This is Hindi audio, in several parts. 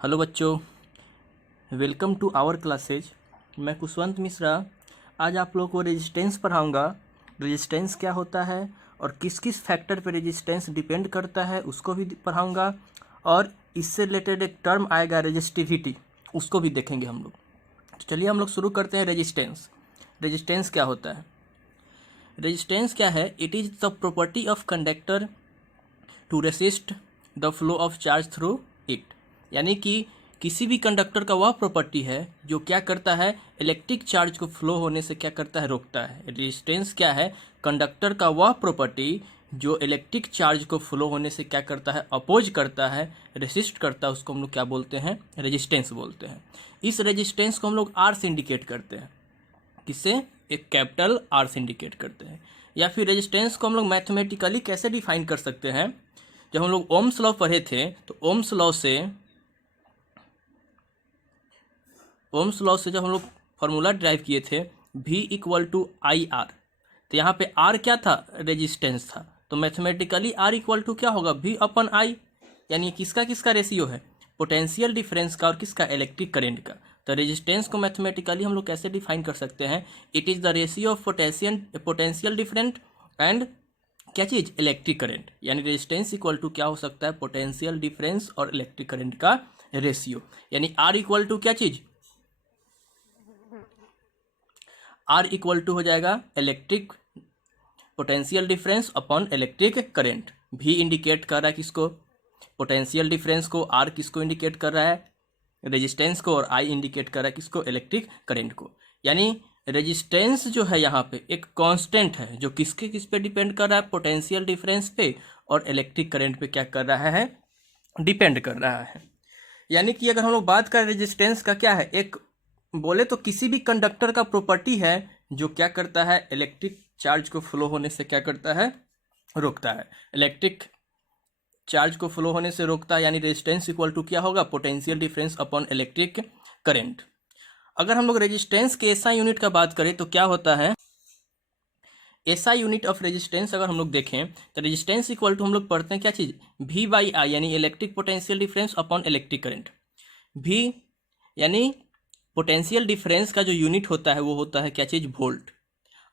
हेलो बच्चों, वेलकम टू आवर क्लासेज। मैं कुशवंत मिश्रा आज आप लोगों को रेजिस्टेंस पढ़ाऊंगा। रेजिस्टेंस क्या होता है और किस किस फैक्टर पे रेजिस्टेंस डिपेंड करता है उसको भी पढ़ाऊंगा, और इससे रिलेटेड एक टर्म आएगा रेजिस्टिविटी, उसको भी देखेंगे हम लोग। तो चलिए हम लोग शुरू करते हैं। रेजिस्टेंस रेजिस्टेंस क्या होता है? रेजिस्टेंस क्या है? It is the property of conductor to resist the flow of charge through it. यानी कि किसी भी कंडक्टर का वह प्रॉपर्टी है जो क्या करता है, इलेक्ट्रिक चार्ज को फ्लो होने से क्या करता है, रोकता है। रेजिस्टेंस क्या है? कंडक्टर का वह प्रॉपर्टी जो इलेक्ट्रिक चार्ज को फ्लो होने से क्या करता है, अपोज करता है, रेसिस्ट करता है, उसको हम लोग क्या बोलते हैं, रेजिस्टेंस बोलते हैं। इस रेजिस्टेंस को हम लोग आर से इंडिकेट करते हैं। किससे? एक कैपिटल आर से इंडिकेट करते हैं। या फिर रेजिस्टेंस को हम लोग मैथमेटिकली कैसे डिफाइन कर सकते हैं? जब हम लोग ओम्स लॉ पढ़े थे तो ओम्स लॉ से जब हम लोग फार्मूला ड्राइव किए थे V equal to I R, तो यहाँ पे R क्या था? रेजिस्टेंस था। तो मैथमेटिकली R इक्वल टू क्या होगा? V upon I। यानी किसका किसका रेशियो है? पोटेंशियल डिफरेंस का और किसका? इलेक्ट्रिक करंट का। तो रेजिस्टेंस को मैथमेटिकली हम लोग कैसे डिफाइन कर सकते हैं? It is the ratio of potential different and क्या चीज़? Electric current. यानी रेजिस्टेंस इक्वल टू क्या हो सकता है? पोटेंशियल डिफरेंस और इलेक्ट्रिक करंट का रेशियो। यानी R इक्वल टू क्या चीज़? R इक्वल टू हो जाएगा electric potential difference upon electric current. V indicate कर रहा है किसको? पोटेंशियल डिफरेंस को। R किसको इंडिकेट कर रहा है? रेजिस्टेंस को। और I इंडिकेट कर रहा है किसको? इलेक्ट्रिक करंट को। यानी रेजिस्टेंस जो है यहाँ पे एक कांस्टेंट है जो किस पे डिपेंड कर रहा है? पोटेंशियल डिफरेंस पे और इलेक्ट्रिक करंट पे क्या कर रहा है? डिपेंड कर रहा है। यानी कि अगर हम लोग बात करें रेजिस्टेंस का, क्या है? एक बोले तो किसी भी कंडक्टर का प्रॉपर्टी है जो क्या करता है, इलेक्ट्रिक चार्ज को फ्लो होने से क्या करता है? रोकता है। इलेक्ट्रिक चार्ज को फ्लो होने से रोकता है। यानी रेजिस्टेंस इक्वल टू क्या होगा? Potential difference upon electric current. अगर हम लोग रेजिस्टेंस के एसआई यूनिट का बात करें तो क्या होता है? एसआई यूनिट ऑफ रेजिस्टेंस अगर हम लोग देखें तो रेजिस्टेंस इक्वल टू हम लोग पढ़ते हैं क्या चीज़? V बाई आई, यानी electric potential difference upon electric current. V यानी पोटेंशियल डिफरेंस का जो यूनिट होता है वो होता है क्या चीज़? वोल्ट।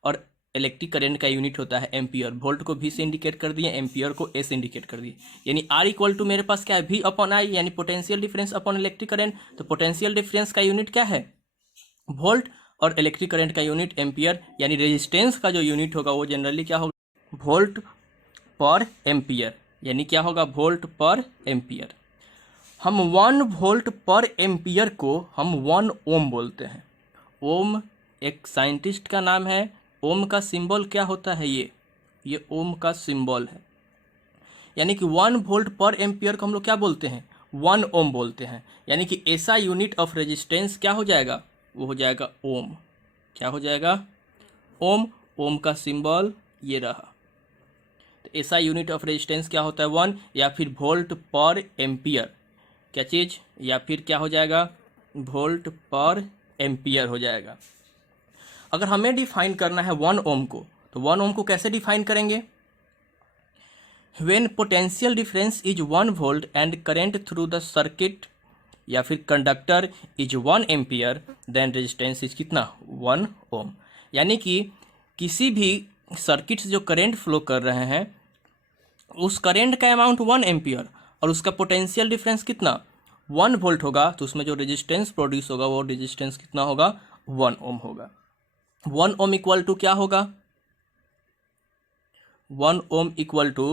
और इलेक्ट्रिक करंट का यूनिट होता है एम्पियर। वोल्ट को V से इंडिकेट कर दिए, एम्पियर को A से इंडिकेट कर दिए। यानी R इक्वल टू मेरे पास क्या है? V अपॉन आई, यानी potential difference upon electric current. तो पोटेंशियल डिफरेंस का यूनिट क्या है? वोल्ट। और इलेक्ट्रिक करंट का यूनिट एम्पियर। यानी रेजिस्टेंस का जो यूनिट होगा वो जनरली क्या होगा? वोल्ट पर एम्पियर। यानी क्या होगा? वोल्ट पर एम्पियर। हम 1 वोल्ट पर एम्पियर को हम 1 ओम बोलते हैं। ओम एक साइंटिस्ट का नाम है। ओम का सिंबल क्या होता है? ये ओम का सिंबल है। यानी कि 1 वोल्ट पर एम्पियर को हम लोग क्या बोलते हैं? 1 ओम बोलते हैं। यानी कि ऐसा यूनिट ऑफ रेजिस्टेंस क्या हो जाएगा? वो हो जाएगा ओम। क्या हो जाएगा? ओम। ओम का सिंबल ये रहा। तो ऐसा यूनिट ऑफ रेजिस्टेंस क्या होता है? 1, या फिर वोल्ट पर एम्पियर। क्या चीज़? या फिर क्या हो जाएगा? वोल्ट पर एम्पियर हो जाएगा। अगर हमें डिफाइन करना है 1 ओम को, तो 1 ओम को कैसे डिफाइन करेंगे? When potential difference is 1 volt and current through the circuit या फिर conductor is 1 ampere, then resistance is कितना? 1 ओम। यानी कि किसी भी सर्किट से जो करेंट फ्लो कर रहे हैं उस करेंट का अमाउंट 1 एम्पियर और उसका पोटेंशियल डिफरेंस कितना? 1 वोल्ट होगा, तो उसमें जो रेजिस्टेंस प्रोड्यूस होगा वो रेजिस्टेंस कितना होगा? 1 ओम होगा। 1 ओम इक्वल टू क्या होगा? 1 ohm equal to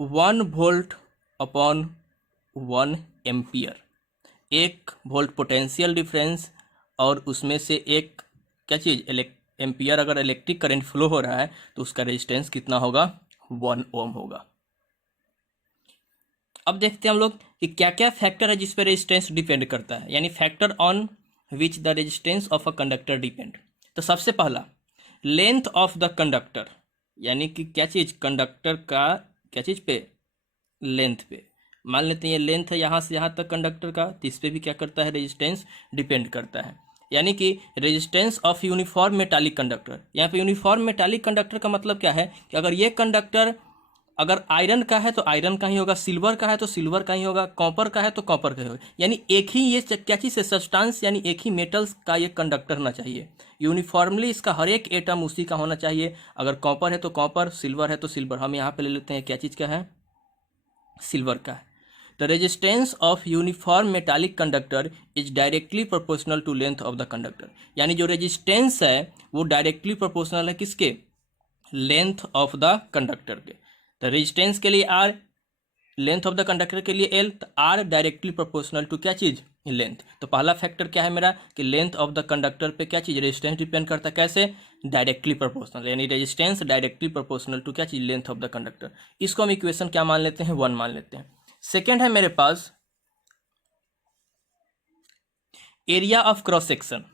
1 volt upon 1 ampere. 1 volt potential difference और उसमें से एक क्या चीज़? एम्पियर। अगर इलेक्ट्रिक करंट फ्लो हो रहा है तो उसका रेजिस्टेंस कितना होगा? 1 ओम होगा। अब देखते हैं हम लोग कि क्या क्या फैक्टर है जिस पर रेजिस्टेंस डिपेंड करता है, यानी factor on which the resistance of a conductor depend. तो सबसे पहला लेंथ ऑफ द कंडक्टर, यानी कि क्या चीज़? कंडक्टर का क्या चीज़ पे? लेंथ पे। मान लेते हैं ये लेंथ है यहाँ से यहाँ तक कंडक्टर का, तो इस पर भी क्या करता है? रेजिस्टेंस डिपेंड करता है। यानी कि resistance of uniform metallic conductor. यहाँ पे यूनिफॉर्म मेटालिक कंडक्टर का मतलब क्या है कि अगर ये कंडक्टर अगर आयरन का है तो आयरन का ही होगा, सिल्वर का है तो सिल्वर का ही होगा, कॉपर का है तो कॉपर का ही होगा। यानी एक ही ये क्या चीज़ है, सब्सटेंस, यानी एक ही मेटल्स का ये कंडक्टर होना चाहिए। यूनिफॉर्मली इसका हर एक एटम उसी का होना चाहिए। अगर कॉपर है तो कॉपर, सिल्वर है तो सिल्वर। हम यहाँ पे ले लेते हैं क्या चीज़ का है, सिल्वर का है। The resistance of uniform metallic conductor is directly proportional to length of the conductor. यानी जो रेजिस्टेंस है वो डायरेक्टली प्रोपोर्शनल है किसके, लेंथ ऑफ द कंडक्टर के। तो रेजिस्टेंस के लिए R, length of the conductor के लिए एल, तो आर डायरेक्टली प्रोपोर्शनल टू क्या चीज़, लेंथ। तो पहला फैक्टर क्या है मेरा कि लेंथ ऑफ द कंडक्टर पे क्या चीज़, रेजिस्टेंस डिपेंड करता है, कैसे, डायरेक्टली प्रोपोर्शनल। यानी रेजिस्टेंस डायरेक्टली प्रोपोर्शनल टू क्या चीज़, लेंथ ऑफ द कंडक्टर। इसको हम इक्वेशन क्या मान लेते हैं, 1 मान लेते हैं। सेकेंड है मेरे पास area of cross section.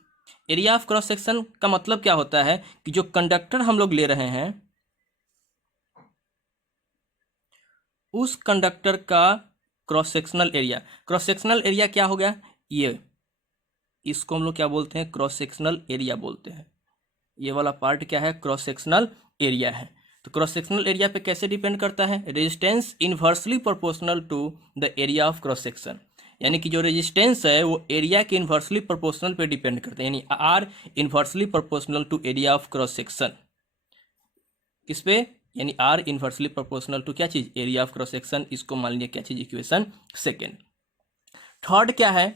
Area of cross section का मतलब क्या होता है कि जो कंडक्टर हम लोग ले रहे हैं उस कंडक्टर का cross sectional area. Cross sectional area क्या हो गया, ये, इसको हम लोग क्या बोलते हैं, क्रॉस सेक्शनल एरिया बोलते हैं। ये वाला पार्ट क्या है, क्रॉस सेक्शनल एरिया है। तो क्रॉस सेक्शनल एरिया पे कैसे डिपेंड करता है, resistance inversely proportional to the area of cross section. यानी कि जो रेजिस्टेंस है वो एरिया के इन्वर्सली प्रोपोर्शनल पे डिपेंड करता है। यानी R inversely proportional to area of cross section. किस पे, यानी आर इन्वर्सली प्रोपोर्शनल टू क्या चीज़, एरिया ऑफ क्रॉस सेक्शन। इसको मान लिया क्या चीज़, इक्वेशन सेकेंड। थर्ड क्या है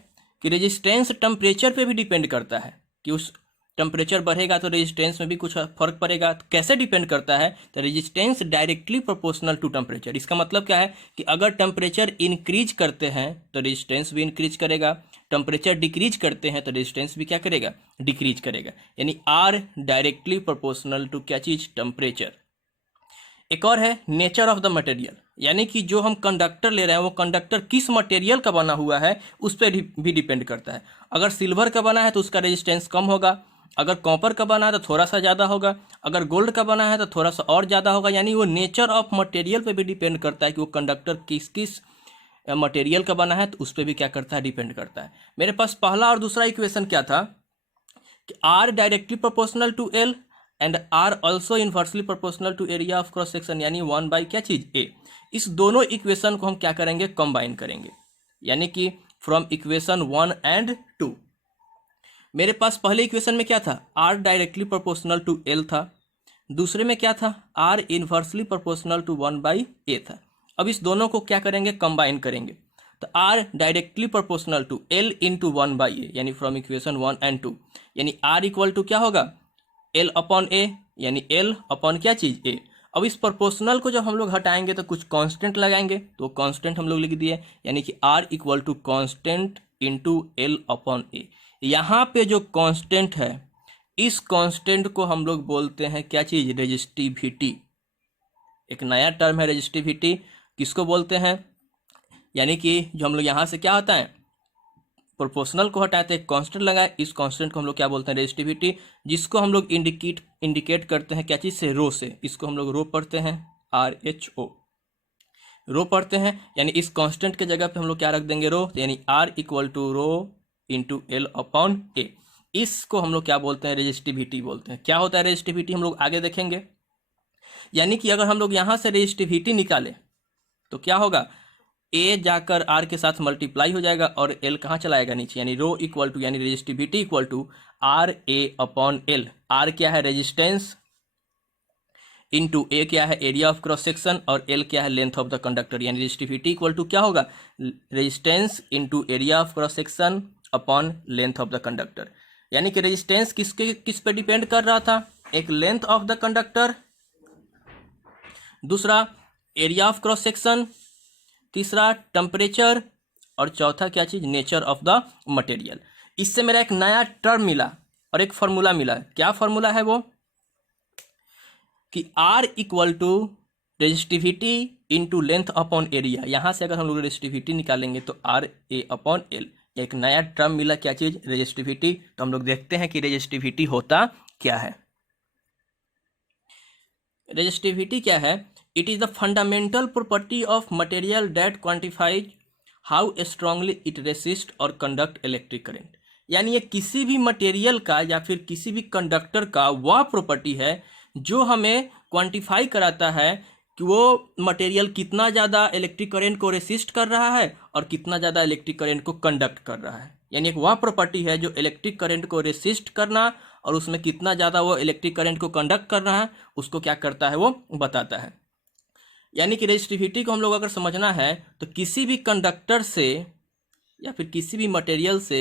कि रेजिस्टेंस टेम्परेचर पे भी डिपेंड करता है, कि उस टेम्परेचर बढ़ेगा तो रेजिस्टेंस में भी कुछ फर्क पड़ेगा। तो कैसे डिपेंड करता है, तो resistance directly proportional to temperature. इसका मतलब क्या है कि अगर टेम्परेचर इंक्रीज करते हैं तो रेजिस्टेंस भी इंक्रीज करेगा, टेम्परेचर डिक्रीज करते हैं तो रेजिस्टेंस भी क्या करेगा, डिक्रीज करेगा। यानी आर डायरेक्टली प्रोपोर्शनल टू क्या चीज़, टेम्परेचर। एक और है नेचर ऑफ द मटेरियल। यानी कि जो हम कंडक्टर ले रहे हैं वो कंडक्टर किस मटेरियल का बना हुआ है उस पर भी डिपेंड करता है। अगर सिल्वर का बना है तो उसका रेजिस्टेंस कम होगा, अगर कॉपर का बना है तो थोड़ा सा ज़्यादा होगा, अगर गोल्ड का बना है तो थोड़ा सा और ज़्यादा होगा। यानी वो नेचर ऑफ मटेरियल पे भी डिपेंड करता है कि वो कंडक्टर किस किस मटेरियल का बना है, तो उस पर भी क्या करता है, डिपेंड करता है। मेरे पास पहला और दूसरा इक्वेशन क्या था कि R directly proportional to L and R also inversely proportional to area of cross section, यानी 1 बाई क्या चीज़, ए। इस दोनों इक्वेशन को हम क्या करेंगे, कंबाइन करेंगे। यानी कि फ्रॉम इक्वेशन 1 एंड 2। मेरे पास पहले इक्वेशन में क्या था, R directly proportional to L था, दूसरे में क्या था, R inversely proportional to 1 by A था। अब इस दोनों को क्या करेंगे, कंबाइन करेंगे। तो R directly proportional to L into 1 by A, यानी फ्रॉम इक्वेशन 1 एंड 2। यानी आर इक्वल टू क्या होगा, एल अपॉन ए, यानी एल अपॉन क्या चीज़, ए। अब इस प्रोपोर्शनल को जब हम लोग हटाएंगे तो कुछ कांस्टेंट लगाएंगे, तो कांस्टेंट हम लोग लिख दिए। यानी कि R equal to constant into L upon A. यहाँ पे जो कांस्टेंट है इस कांस्टेंट को हम लोग बोलते हैं क्या चीज़, रेजिस्टिविटी। एक नया टर्म है रेजिस्टिविटी, किसको बोलते हैं, यानी कि जो हम लोग यहाँ से क्या होता है, प्रोपोर्शनल को हटाते हैं, कांस्टेंट लगाए, इस कांस्टेंट को हम लोग क्या बोलते हैं, रेजिस्टिविटी। जिसको हम लोग इंडिकेट करते हैं क्या चीज़ से, रो से। इसको हम लोग रो पढ़ते हैं, RHO, रो पढ़ते हैं। यानी इस कांस्टेंट के जगह पे हम लोग क्या रख देंगे, रो। यानी R equal to rho into L upon A. इसको हम लोग क्या बोलते हैं, रेजिस्टिविटी बोलते हैं। क्या होता है रेजिस्टिविटी, हम लोग आगे देखेंगे। यानी कि अगर हम लोग यहाँ से रेजिस्टिविटी निकालें तो क्या होगा, ए जाकर आर के साथ मल्टीप्लाई हो जाएगा और एल कहाँ चलाएगा, नीचे। यानी रो इक्वल टू, यानी resistivity equal to R A upon L. R क्या है, रेजिस्टेंस, इंटू ए क्या है, एरिया ऑफ क्रॉस सेक्शन, और एल क्या है, लेंथ ऑफ द कंडक्टर। यानी रेजिस्टिविटी इक्वल टू क्या होगा, resistance into area of cross section upon length of the conductor. यानी कि रेजिस्टेंस किस पे डिपेंड कर रहा था, एक लेंथ ऑफ द कंडक्टर, दूसरा एरिया ऑफ क्रॉस सेक्शन, तीसरा टेम्परेचर, और चौथा क्या चीज़, नेचर ऑफ द मटेरियल। इससे मेरा एक नया टर्म मिला और एक फॉर्मूला मिला। क्या फॉर्मूला है वो, कि R equal to resistivity into length upon area. यहाँ से अगर हम लोग रेजिस्टिविटी निकालेंगे तो आर ए अपॉन एल। एक नया टर्म मिला, क्या चीज़, रेजिस्टिविटी। तो हम लोग देखते हैं कि रेजिस्टिविटी होता क्या है। रेजिस्टिविटी क्या है, it is the fundamental property of material that quantifies how strongly it resist और कंडक्ट इलेक्ट्रिक करंट। यानी ये किसी भी मटेरियल का या फिर किसी भी कंडक्टर का वह प्रॉपर्टी है जो हमें क्वांटिफाई कराता है कि वो मटेरियल कितना ज़्यादा इलेक्ट्रिक करंट को रेसिस्ट कर रहा है और कितना ज़्यादा इलेक्ट्रिक करंट को कंडक्ट कर रहा है। यानी एक वह प्रॉपर्टी है जो इलेक्ट्रिक करंट को रेसिस्ट करना और उसमें कितना ज़्यादा वो इलेक्ट्रिक करंट को कंडक्ट कर रहा है उसको क्या करता है, वो बताता है। यानी कि रेजिस्टिविटी को हम लोग अगर समझना है तो किसी भी कंडक्टर से या फिर किसी भी मटेरियल से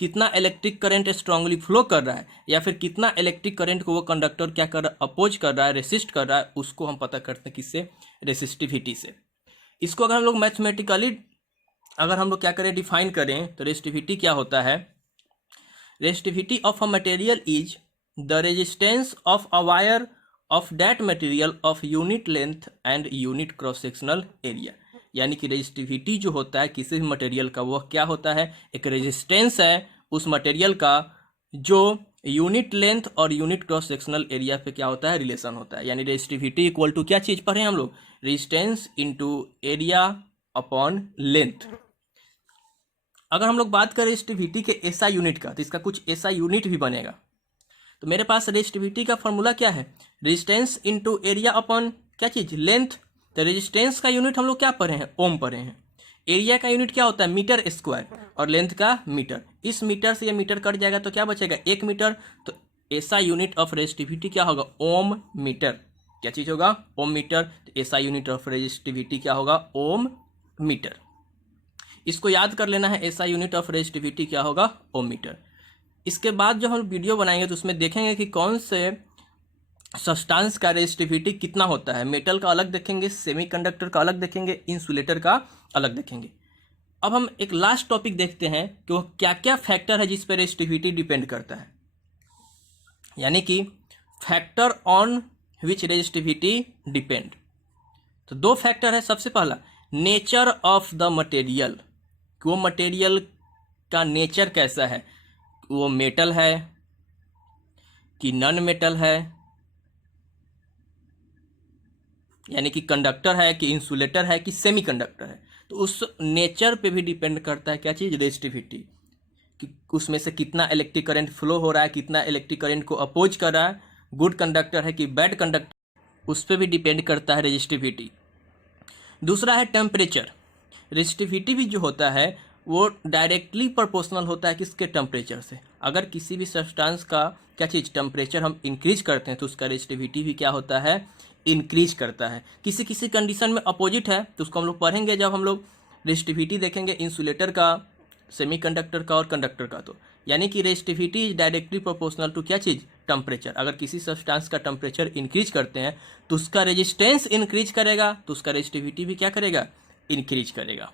कितना इलेक्ट्रिक करंट स्ट्रांगली फ्लो कर रहा है या फिर कितना इलेक्ट्रिक करंट को वो कंडक्टर क्या कर रहा है, अपोज कर रहा है, रेसिस्ट कर रहा है, उसको हम पता करते हैं किससे, रेसिस्टिविटी से। इसको अगर हम लोग मैथमेटिकली अगर हम लोग क्या करें, डिफाइन करें तो रेजिस्टिविटी क्या होता है, resistivity of a material is the resistance of a wire of that material of unit length and unit cross sectional area. यानी कि रेजिस्टिविटी जो होता है किसी भी मटेरियल का वह क्या होता है, एक रेजिस्टेंस है उस मटेरियल का जो यूनिट लेंथ और यूनिट क्रॉस सेक्शनल एरिया पे क्या होता है, रिलेशन होता है। यानी रेजिस्टिविटी इक्वल टू क्या चीज़ पढ़े हम लोग, resistance into area upon length. अगर हम लोग बात करें रेजिस्टिविटी के एसआई यूनिट का तो इसका कुछ एसआई यूनिट भी बनेगा। तो मेरे पास रेजिस्टिविटी का फॉर्मूला क्या है, रेजिस्टेंस इनटू एरिया अपॉन क्या चीज़, लेंथ। तो रेजिस्टेंस का यूनिट हम लोग क्या पढ़े हैं, ओम पढ़े हैं। एरिया का यूनिट क्या होता है, मीटर स्क्वायर, और लेंथ का मीटर। इस मीटर से ये मीटर कट जाएगा तो क्या बचेगा, 1 मीटर। तो ऐसा यूनिट ऑफ रेजिस्टिविटी क्या होगा, ओम मीटर। क्या चीज़ होगा, ओम मीटर। तो ऐसा यूनिट ऑफ रेजिस्टिविटी क्या होगा, ओम मीटर। इसको याद कर लेना है, ऐसा यूनिट ऑफ रेजिस्टिविटी क्या होगा, ओम मीटर। इसके बाद जो हम वीडियो बनाएंगे तो उसमें देखेंगे कि कौन से सब्सटेंस का रेजिस्टिविटी कितना होता है। मेटल का अलग देखेंगे, सेमीकंडक्टर का अलग देखेंगे, इंसुलेटर का अलग देखेंगे। अब हम एक लास्ट टॉपिक देखते हैं कि वो क्या क्या फैक्टर है जिस पर रेजिस्टिविटी डिपेंड करता है। यानी कि factor on which resistivity depend. तो 2 फैक्टर है। सबसे पहला नेचर ऑफ द मटेरियल, कि वो मटेरियल का नेचर कैसा है, वो मेटल है कि नॉन मेटल है, यानी कि कंडक्टर है कि इंसुलेटर है कि सेमीकंडक्टर है। तो उस नेचर पे भी डिपेंड करता है क्या चीज़, रेजिस्टिविटी, कि उसमें से कितना इलेक्ट्रिक करंट फ्लो हो रहा है, कितना इलेक्ट्रिक करंट को अपोज कर रहा है, गुड कंडक्टर है कि बैड कंडक्टर, उस पर भी डिपेंड करता है रेजिस्टिविटी। दूसरा है टेम्परेचर। रेजिस्टिविटी भी जो होता है वो डायरेक्टली प्रोपोर्शनल होता है किसके, टेम्परेचर से। अगर किसी भी सब्सटेंस का क्या चीज़ टेम्परेचर हम इंक्रीज करते हैं तो उसका रेजिस्टिविटी भी क्या होता है, इंक्रीज करता है। किसी किसी कंडीशन में अपोजिट है तो उसको हम लोग पढ़ेंगे जब हम लोग रेजिस्टिविटी देखेंगे इंसुलेटर का, सेमीकंडक्टर का और कंडक्टर का। तो यानी कि resistivity is directly proportional to क्या चीज़, टेम्परेचर। अगर किसी सब्सटेंस का टेम्परेचर इंक्रीज करते हैं तो उसका रेजिस्टेंस इंक्रीज करेगा, तो उसका रेजिस्टिविटी भी क्या करेगा, इंक्रीज करेगा।